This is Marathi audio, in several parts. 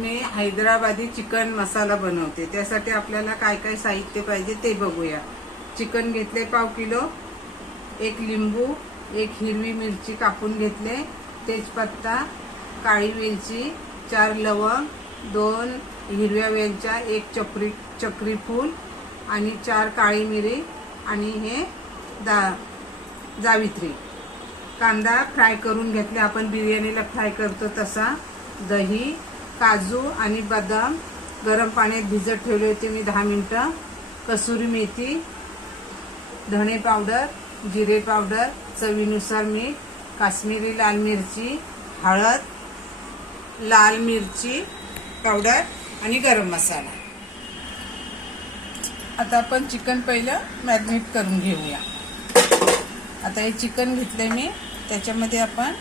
मी हैदराबादी चिकन मसाला बनवते। त्यासाठी आपल्याला काय काय साहित्य पाहिजे ते बघूया। चिकन घेतले पाव किलो, एक लिंबू, एक हिरवी मिरची कापून घेतले, तेजपत्ता, काळी वेलची, 4 लवंग, 2 हिरव्या वेलच्या, एक चक्री फूल आणि 4 काळी मिरी आणि हे जावित्री। कांदा फ्राय करून घेतले, आपण बिर्याणीला फ्राय करतो तसा। दही, काजू आणि बदाम गरम पाण्यात भिजत ठेवले होते मी 10 मिनिटं। कसुरी मेथी, धणे पावडर, जिरे पावडर, चवीनुसार मीठ, काश्मीरी लाल मिरची, हळद, लाल मिरची पावडर आणि गरम मसाला। आता आपण चिकन पहिलं मॅरिनेट करून घेऊया। आता हे चिकन घेतले मी, त्याच्यामध्ये आपण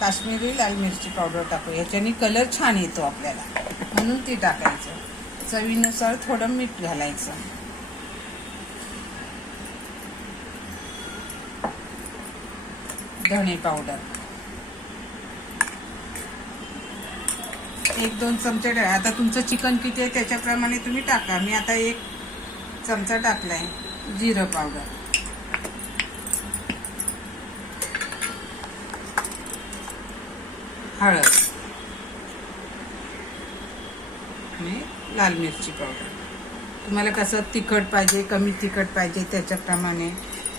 काश्मीरी लाल मिरची पावडर टाकू। याच्याने कलर छान येतो आपल्याला, म्हणून ती टाकायचं। चवीनुसार थोडं मीठ घालायचं। धणे पावडर 1-2 चमचे टाका। आता तुमचं चिकन किती आहे त्याच्याप्रमाणे तुम्ही टाका। मी आता 1 चमचा टाकलाय। जिरं पावडर, हळद आणि लाल मिरची पावडर। तुम्हाला कसं तिखट पाहिजे, कमी तिखट पाहिजे त्याच्याप्रमाणे।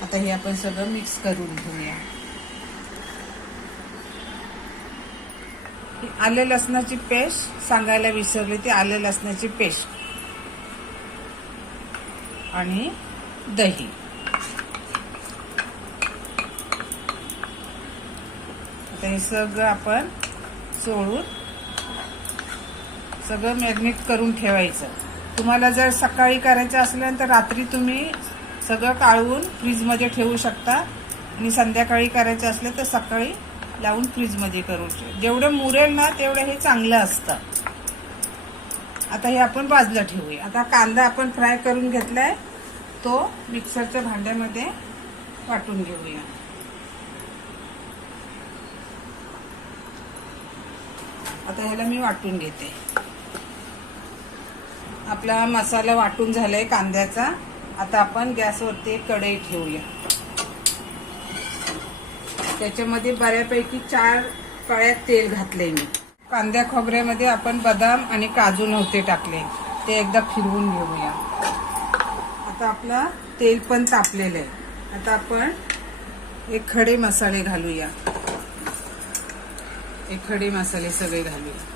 आता हे आपण सगळं मिक्स करून घेऊया। आलं लसणाची पेस्ट सांगायला विसरले, ती आलं लसणाची पेस्ट आणि दही। आता हे सगळं आपण चोळून सगळं मॅरिनेट करून ठेवायचं। तुम्हाला जर सकाळी करायचं असलं तर रात्री तुम्ही सगळं काढून फ्रीजमध्ये ठेवू शकता आणि संध्याकाळी करायचं असलं तर सकाळी लावून फ्रीजमध्ये करून ठेवा। जेवढं मुरेल ना तेवढं हे चांगलं असतं। आता हे आपण बाजूला ठेवूया। आता कांदा आपण फ्राय करून घेतलाय, तो मिक्सरच्या भांड्यामध्ये वाटून घेऊया। आता ह्याला मी वाटून घेते। आपला मसाला वाटून झालाय कांद्याचा। आता आपण गॅसवरती कढई ठेवूया। त्याच्यामध्ये बऱ्यापैकी 4 कळ्यात तेल घातले मी। कांद्या खोबऱ्यामध्ये आपण बदाम आणि काजू नव्हते टाकले, ते एकदा फिरवून घेऊया। आता आपला तेल पण तापलेलं आहे। आता आपण एक खडे मसाले घालूया। हे खडे मसाले सगळे घालूया।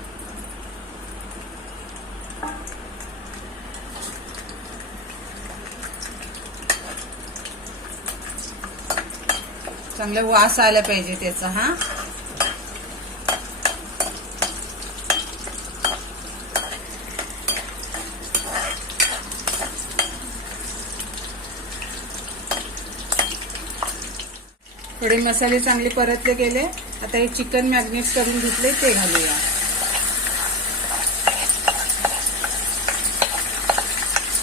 चांगला वास आला पाहिजे त्याचा। हा खडे मसाले चांगले परतले गेले। आता हे चिकन मॅरिनेट करून घेतले ते घालूया।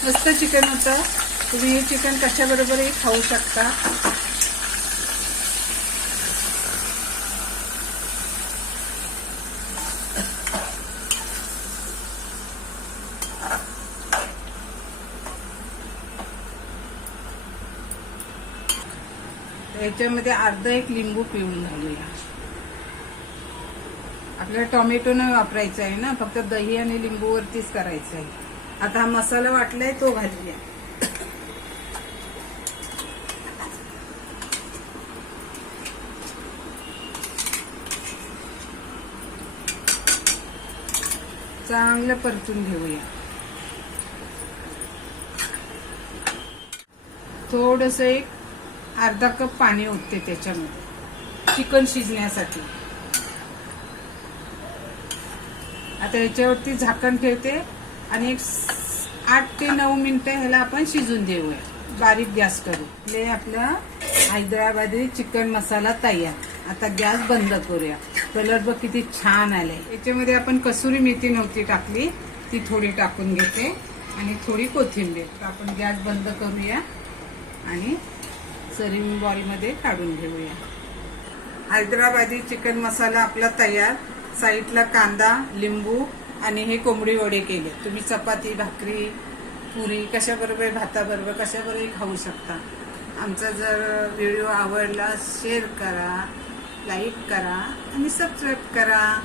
मस्त चिकन होतं। तुम्ही हे चिकन कशाबरोबरही खाऊ शकता। याच्यामध्ये अर्धा 1 लिंबू पिळून घालूया। आपल्याला टोमॅटो नाही वापरायचा आहे ना, फक्त दही आणि लिंबू वरतीच करायचं आहे। आता हा मसाला वाटलाय तो घालूया। चांगलं परतून घेऊया। थोडस एक अर्धा कप पाणी ओतते त्याच्यामध्ये चिकन शिजण्यासाठी। आता याच्यावरती झाकण ठेवते आणि एक 8 ते 9 मिनिटं ह्याला आपण शिजून देऊया, बारीक गॅस करू। आपला हैदराबादी चिकन मसाला तयार। आता गॅस बंद करूया। कलर बघ किती छान आले। याच्यामध्ये आपण कसुरी मेथी नव्हती टाकली, ती थोडी टाकून घेते आणि थोडी कोथिंबीर। आपण गॅस बंद करूया आणि सर्विंग बॉल मध्ये काढून घेऊया। हैदराबादी चिकन मसाला आपला तयार। साईडला कांदा, लिंबू आणि हे कोंबडी वडे केले. तुम्ही चपाती, भाकरी, पुरी कशाबरोबर, भाताबरोबर कशाबरोबर खाऊ शकता. आमचा जर व्हिडिओ आवडला शेअर करा, लाईक करा आणि सबस्क्राईब करा.